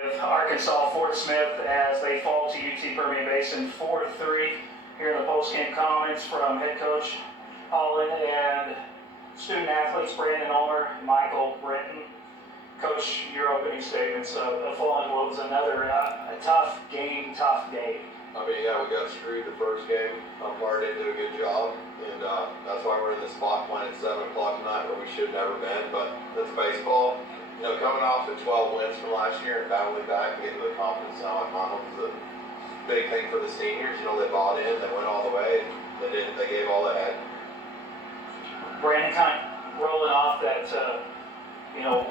With Arkansas Fort Smith as they fall to UT Permian Basin 4-3. Here in the post-game comments from head coach Holland and student athletes Brandon Ulmer, Michael Brenton. Coach, your opening statements of Fallen Wolves, another a tough game, tough day. I mean, yeah, we got screwed the first game. Umpire didn't do a good job, and that's why we're in this spot playing at 7 o'clock tonight where we should have never been, but that's baseball. You know, coming off the 12 wins from last year and battling back and getting the confidence now at Monmouth is a big thing for the seniors. You know, they bought in, they went all the way, and they gave all they had. Brandon, kind of rolling off that,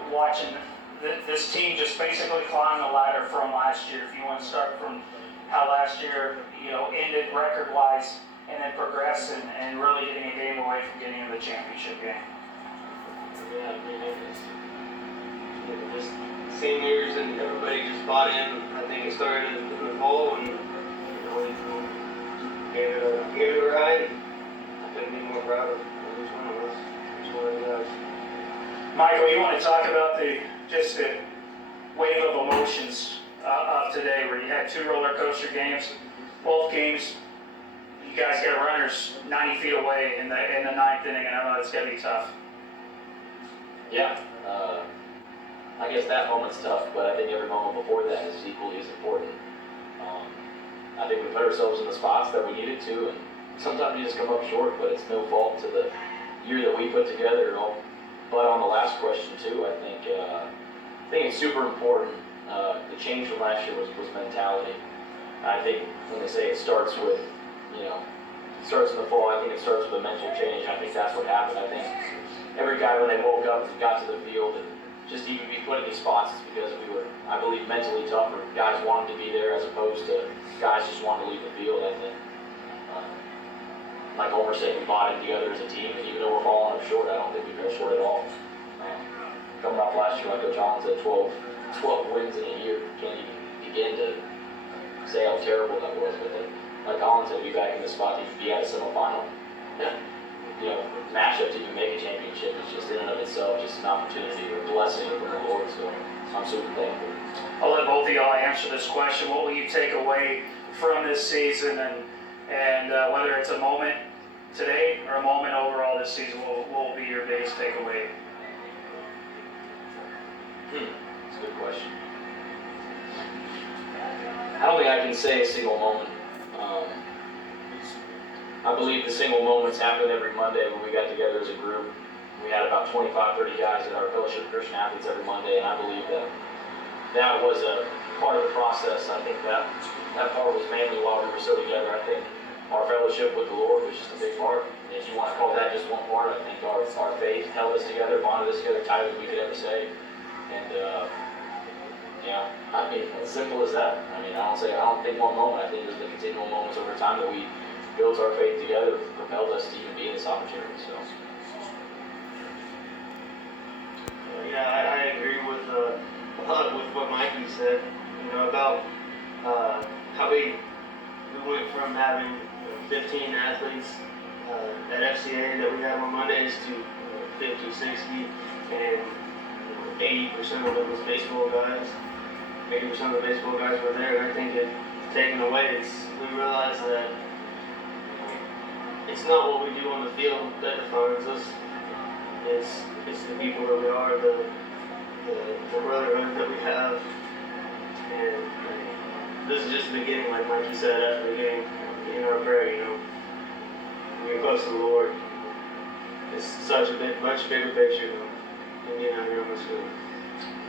watching this team just basically climb the ladder from last year. If you want to start from how last year, ended record-wise and then progress and really getting a game away from getting into the championship game. Yeah, I mean, just seniors and everybody just bought in. I think it started in the fall and we gave it a ride. I couldn't be more proud of each one of us, each one of the guys. Michael, you want to talk about the wave of emotions of today, where you had two roller coaster games, both games. You guys got runners 90 feet away in the ninth inning, and I know it's going to be tough. Yeah, I guess that moment's tough, but I think every moment before that is equally as important. I think we put ourselves in the spots that we needed to, and sometimes you just come up short, but it's no fault to the year that we put together. But on the last question too, I think it's super important. The change from last year was mentality. I think when they say it starts with, it starts in the fall, I think it starts with a mental change. I think that's what happened. I think every guy when they woke up and got to the field and just even be put in these spots is because we were, I believe, mentally tougher. Guys wanted to be there as opposed to guys just wanted to leave the field. I think, like Ulmer said, we bought it together as a team, and even though we're falling up short, I don't think we fell short at all. Coming off last year, like Coach Holland said, 12 wins in a year. Can't even begin to say how terrible that was. But like Holland said, be back in the spot to be at a semifinal. Matchup to even make a championship is just in and of itself just an opportunity or a blessing from the Lord. So I'm super thankful. I'll let both of y'all answer this question. What will you take away from this season, and whether it's a moment today or a moment overall this season, what will be your biggest takeaway? That's a good question. I don't think I can say a single moment. I believe the single moments happen every Monday when we got together as a group. We had about 25, 30 guys at our Fellowship of Christian Athletes every Monday, and I believe that was a part of the process. I think that part was mainly while we were still together. I think our fellowship with the Lord was just a big part. If you want to call that just one part, I think our faith held us together, bonded us together tighter than we could ever say. And I mean, as simple as that. I mean, I don't think one moment. I think it was the continual moments over time that we built our faith together, propelled us to even be in this opportunity. So. Yeah, I agree with what Mikey said. About how we went from having 15 athletes at FCA that we have on Mondays to 50, 60, and 80% of it was baseball guys. 80% of the baseball guys were there, and I think taken away, we realized that it's not what we do on the field that defines us. It's the people that we are, the brotherhood that we have, and this is just the beginning, like Mikey said after the game, in our prayer, we're close to the Lord. It's such a much bigger picture than being out here on the field.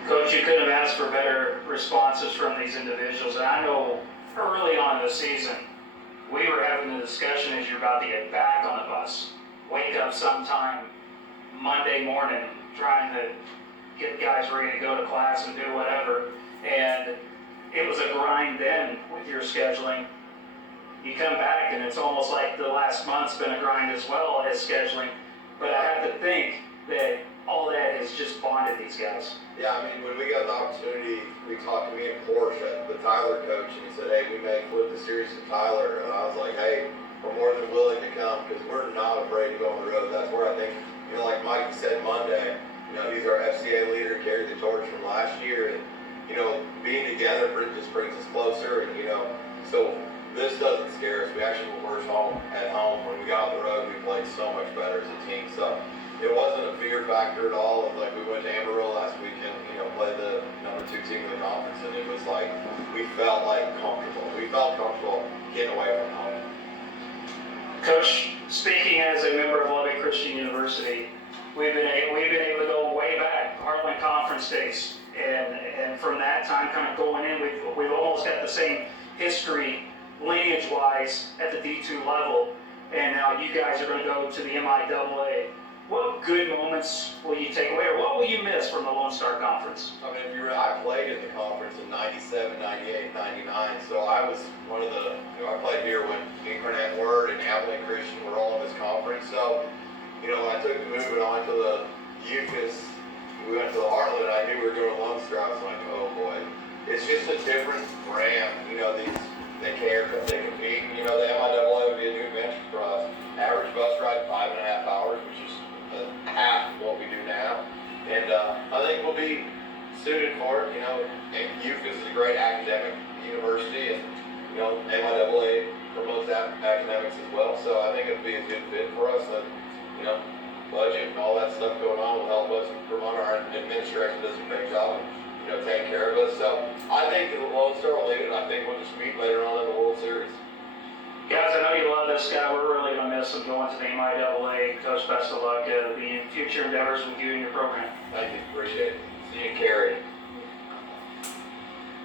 Coach, you couldn't have asked for better responses from these individuals, and I know early on in the season, we were having the discussion as you're about to get back on the bus. Wake up sometime Monday morning trying to get guys ready to go to class and do whatever. And it was a grind then with your scheduling. You come back and it's almost like the last month's been a grind as well as scheduling. But I have to think that all that has just bonded these guys. Yeah, I mean, when we got the opportunity, we talked to me and Porsche, the Tyler coach, and he said, hey, we may flip the series to Tyler. And I was like, hey, we're more than willing to come because we're not afraid to go on the road. That's where I think, like Mike said Monday, he's our FCA leader, carried the torch from last year. And being together just brings us closer, and, so this doesn't scare us. We actually were worse at home. When we got on the road, we played so much better as a team. So it wasn't a fear factor at all. It was like we went to Amarillo last weekend, played the number 2 team in the conference, and it was like we felt comfortable. We felt comfortable getting away from home. Coach, speaking as a member of Lubbock Christian University, we've been able to go way back, Heartland Conference days, and from that time, kind of going in, we've almost got the same history, lineage-wise, at the D2 level, and now you guys are going to go to the MIAA. What good moments will you take away, or what will you miss from the Lonestar Conference? I mean, I played in the conference in 97, 98, 99, so I was one of the, I played here when Incarnate Word and Abilene Christian were all in this conference, so, when I took the move and I went to the UCAS, we went to the Heartland, I knew we were going to Lonestar, I was like, oh boy. It's just a different brand, they care, they compete, the MIAA would be a new adventure for us. Average bus ride, 5.5 hours, which is half of what we do now, and I think we'll be suited for it. And UCAS is a great academic university, and MIAA promotes academics as well. So I think it'll be a good fit for us. That budget and all that stuff going on will help us promote. Our administration does a great job of taking care of us. So I think the Lonestar will lead it. I think we'll just meet later on in the World Series. Guys, I know you love this guy. We're really going to miss him going to the MIAA. Coach, best of luck in future endeavors with you and your program. Thank you. Appreciate it. See you, Carrie.